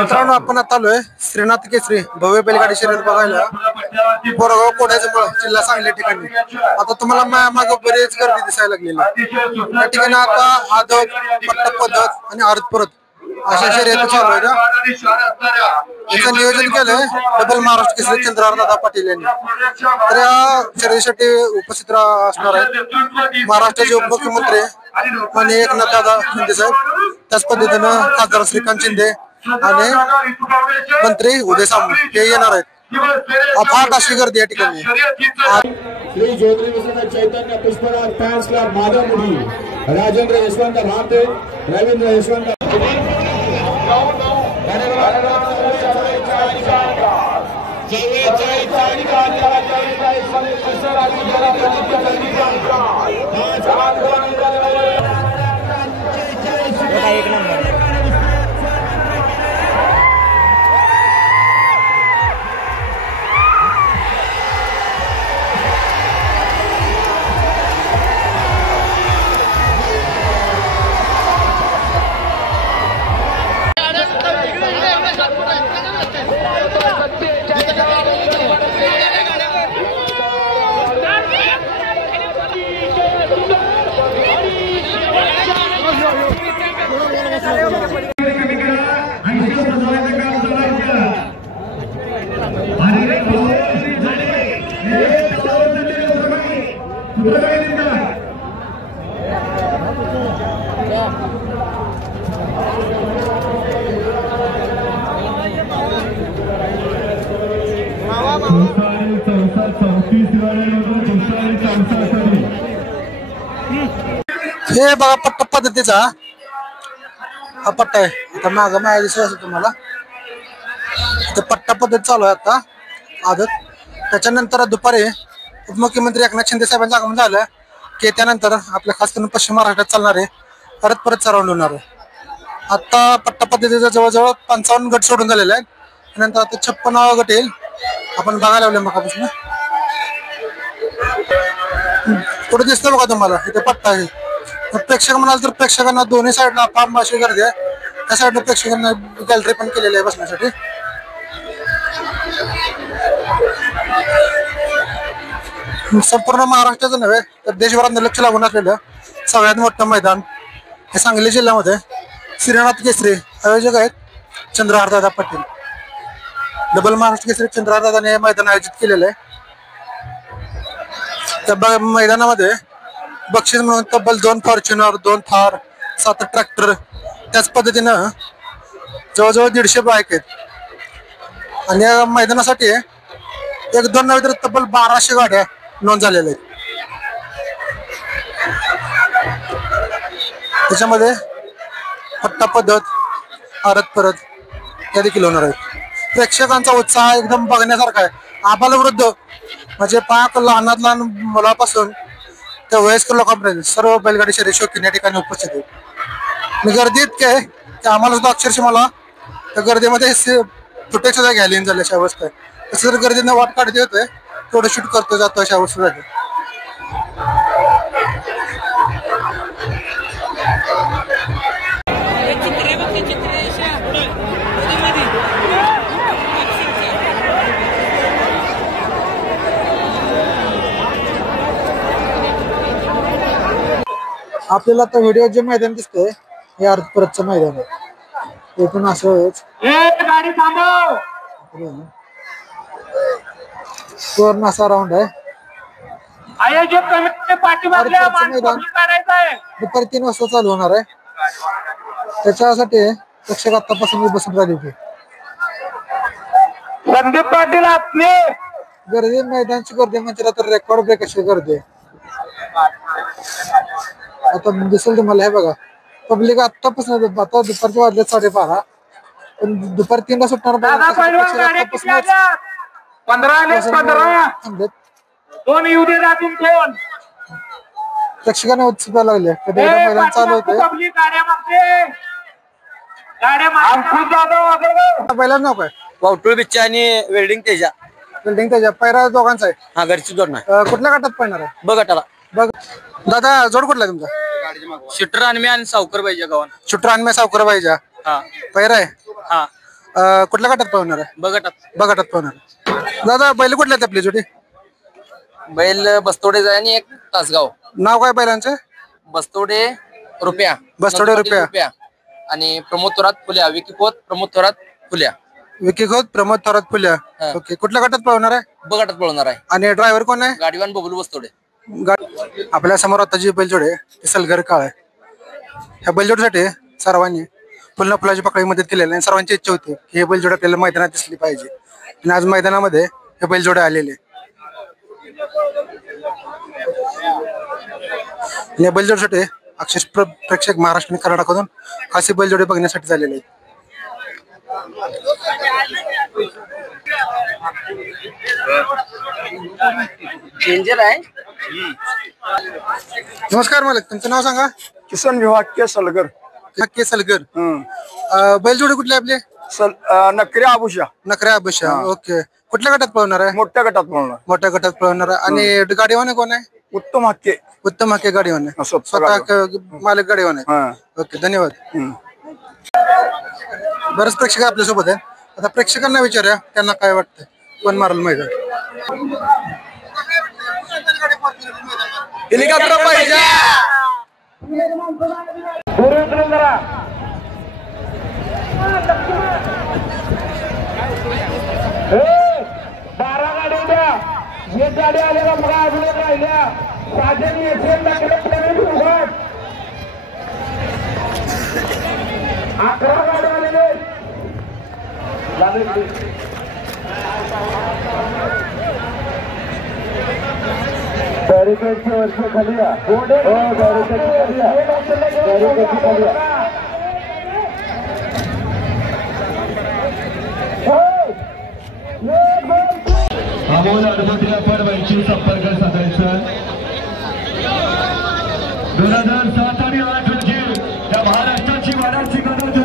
मित्रांनो आपण आता आलोय श्रीनाथ केसरी भव्य बैलगाडी शर्यत बघायला बोरगाव कोड्याजवळ जिल्हा सांगली ठिकाणी। आता तुम्हाला मागे बरेच गर्दी दिसायला लागलेली त्या ठिकाणी। आता आदत पट्टा पद्धत आणि आरत परत अशा शर्यती चालू आहेत। याचं नियोजन केलंय डबल महाराष्ट्र केसरी चंद्रहार पाटील यांनी। तर या शर्यतीसाठी उपस्थित असणार आहेत महाराष्ट्राचे उपमुख्यमंत्री माननीय एकनाथ दादा शिंदे साहेब, त्याच पद्धतीनं खासदार श्रीकांत शिंदे आणि मंत्री उदय सामंत हे येणार आहेत। अफाट अशी गर्दी या ठिकाणी। श्री ज्योतिर्लिंग विश्वनाथ चैतन्य पुष्पराज फॅन्स क्लब माधवमुडी, राजेंद्र यशवंत भारते, रवींद्र यशवंत एक नंबर। हे बघा पट्टा पद्धतीचा हा पट्टा आहे। आता माग माया दिसत असेल तुम्हाला, पट्टा पद्धत चालू आहे आता आदत। त्याच्यानंतर दुपारी उपमुख्यमंत्री एकनाथ शिंदे साहेबांचं आगमन झालं की त्यानंतर आपल्या खास करून पश्चिम महाराष्ट्रात चालणारे परत राऊंड होणार आहे। आता पट्टा पद्धतीचा जवळजवळ 55 गट सोडून झालेला आहे। नंतर आता 56 गट येईल, आपण बघायला लावले मगापासून। पुढे दिसतं बघा तुम्हाला इथे पट्टा आहे। प्रेक्षक म्हणाल तर प्रेक्षकांना दोन्ही साईडला फार अशी गर्दी आहे। त्या साईडला प्रेक्षकांना गॅलरी पण केलेली आहे बसण्यासाठी। संपूर्ण महाराष्ट्राचं नव्हे तर देशभरात लक्ष लागून असलेलं सगळ्यात मोठं मैदान हे सांगली जिल्ह्यामध्ये श्रीनाथ केसरी आयोजक आहेत चंद्रहार दादा पाटील। डबल महाराष्ट्र केसरी चंद्रहार दादाने हे मैदान आयोजित केलेलं आहे। त्या मैदानामध्ये बक्षीस म्हणून तब्बल 2 फॉर्च्युनर, 2 थार, 7 ट्रॅक्टर, त्याच पद्धतीनं जवळजवळ 150 बाईक आहेत। आणि या मैदानासाठी 1-2 नव्हे तर तब्बल 1200 गाड्या नोंद झालेल्या आहेत। त्याच्यामध्ये पट्टा पद्धत, आरत परत या देखील होणार आहेत। प्रेक्षकांचा उत्साह एकदम बघण्यासारखा आहे। आबालवृद्ध म्हणजे पाक लहान मुलापासून त्या वयस्कर लोकांपर्यंत सर्व बैलगाडी शर्यत शौकीन या ठिकाणी उपस्थित आहेत। गर्दी इतकी आहे की आम्हाला सुद्धा अक्षरशः मला त्या गर्दीमध्ये फुटेज सुद्धा घ्यायला झाली अशा अवस्था आहे। तसं जर गर्दीनं वाट काढत येतोय थोडं शूट करतो जातो अशा अवस्था झाली। आपल्याला आता व्हिडिओ जे मैदान दिसतंय हे अर्ध परतचं मैदान आहे। इथून असंच गाडी थांबव पूर्ण असा राऊंड आहे। आयोजक कमिटीने पाठीमागल्या दुपारी 3 वाजता चालू होणार आहे। त्याच्यासाठी प्रेक्षक आतापासून बसून राहिली होती। संदीप पाटील आपले गर्दी मैदानची गर्दी म्हणजे तर रेकॉर्ड ब्रेक अशी गर्दी आहे। आता दिसेल तुम्हाला, हे बघा पब्लिक आतापासून आता दुपारच्या वाजले 12:30 पण दुपारी 3 ला सुटणार। 15 दोन येऊ दे राहून कोण प्रेक्षकांना उत्सुकता लागली कधी मैदान चालू होते। पहिला नाव काय? वावटूळ बिच्चा आणि वेल्डिंग तेजा पैरा दोघांचा आहे। हा घरची जोड नाही। कुठल्या गटात पडणार आहे? ब गटाला। बघ दादा जोड कुठला तुमचा? शूटर आणि मी आणि सावकर पाहिजे गावान। शूटर आणि मी सावकर पाहिजे। हा पैरा आहे। हा कुठल्या गटात पळवणार आहे? बगटात पळवणार. दादा बैल कुठले आहेत आपली जोडी? बैल बस्तोडे जाय आणि एक तासगाव. नाव काय बैलांचं? बस्तोडे रुपया आणि प्रमोद थोरात फुल्या. विकी खोत प्रमोद थोरात फुल्या. विकी खोत प्रमोद थोरात फुल्या. ओके. कुठल्या गटात पळवणार आहे? बगटात पळवणार आहे. आणि ड्रायव्हर कोण आहे? गाडीवान बबलू बस्तोडे. आपल्या समोर आता जी बैलजोड आहे ती सलगर काळ आहे. ह्या बैलजोडीसाठी सर्वांनी फुलना फुलाची पकडी मदत केलेली आणि सर्वांची इच्छा होती की हे बैलजोड आपल्याला मैदानात दिसली पाहिजे आणि आज मैदानामध्ये हे बैलजोडे आलेले. या बैलजोडीसाठी अक्षरशः प्रेक्षक महाराष्ट्र आणि कर्नाटकातून खासी बैलजोडे बघण्यासाठी झालेले आहेत. नमस्कार मालक, तुमचं नाव सांगा. किसन विभाग सलगर. सलगर. बैलजोडी कुठली आपली? नकऱ्या आबुशा. नकऱ्या आबुशा. ओके. कुठल्या गटात पळवणार आहे? मोठ्या गटात पळवणार. मोठ्या गटात पळवणार आहे. आणि गाडीवान कोण आहे? उत्तम हक्के. उत्तम हक्के गाडीवान आहे. स्वतः मालक गाडीवान आहे. ओके, धन्यवाद. बरेच प्रेक्षक आपल्या सोबत आहे. आता प्रेक्षकांना विचारूया त्यांना काय वाटतं कोण मारल मैदान. हेलिकॉप्टर पाहिजे. बारा गाडी द्या. एक गाडी आलेला मग अजून राहिल्या. साधन येथे 11 गाडी आलेले. बॅरिकेडची वर्ष खाली या. बॅरिकेडची खाली या. अमोल अडबोटी आपण वैची संपर्क साधायचा. 2007 आणि 8 रोजी या महाराष्ट्राची वाराची गरज.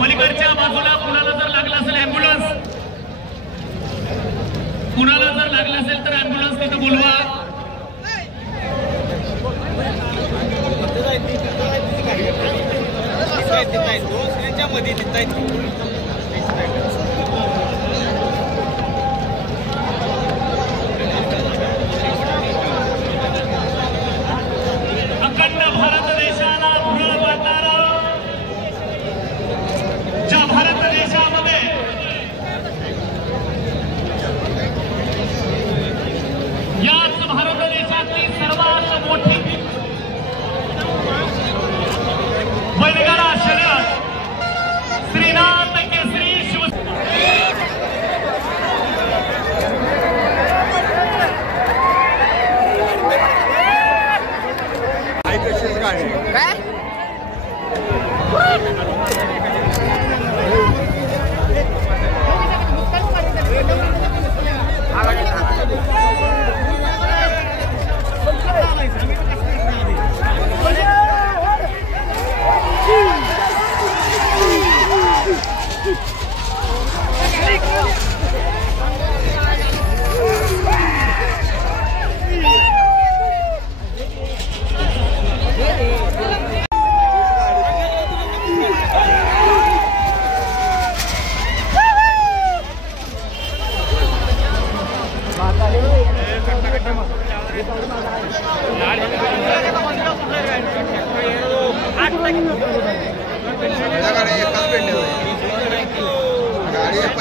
पलीकडच्या बाजूला कुणाला जर लागला असेल ॲम्ब्युलन्स, कुणाला जर लागला असेल तर ॲम्ब्युलन्स तिथे बोलवा. अखंड भारत देशाला पुढे वाटणारा, ज्या भारत देशामध्ये याच भारत देशातली सर्वात मोठी बैलगाडा शर्यत श्रीनाथ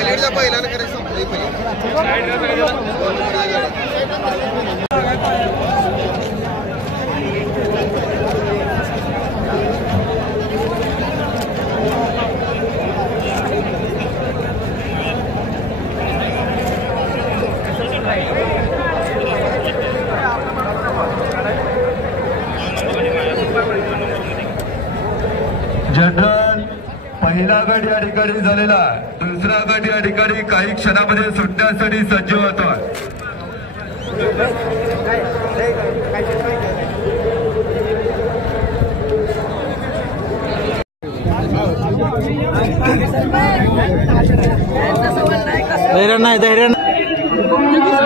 पलीकडच्या बैलानं करायचं संपली जनरल पहिला गट या ठिकाणी झालेला, दुसरा गट या ठिकाणी काही क्षणामध्ये सुटण्यासाठी सज्ज होतोय. धैर्य नाही धैर्य नाही.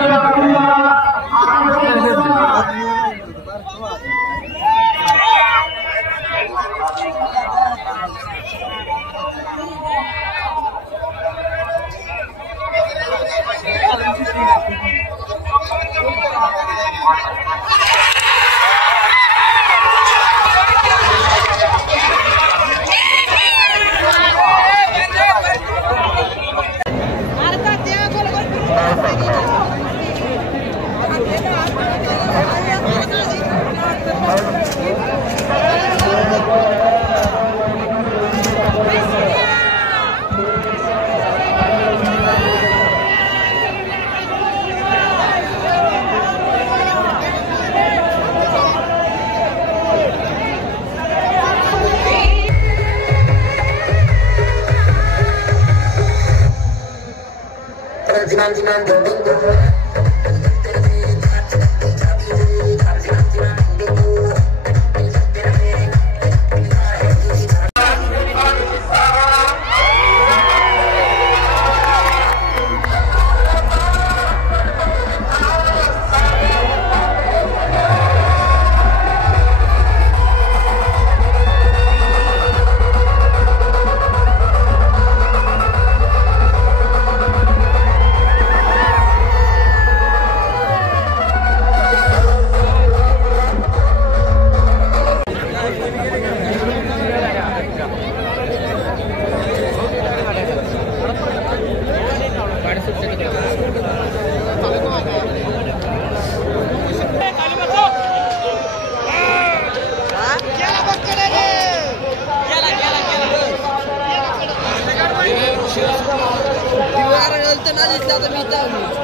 दिवार गलत ना दिसला तर मी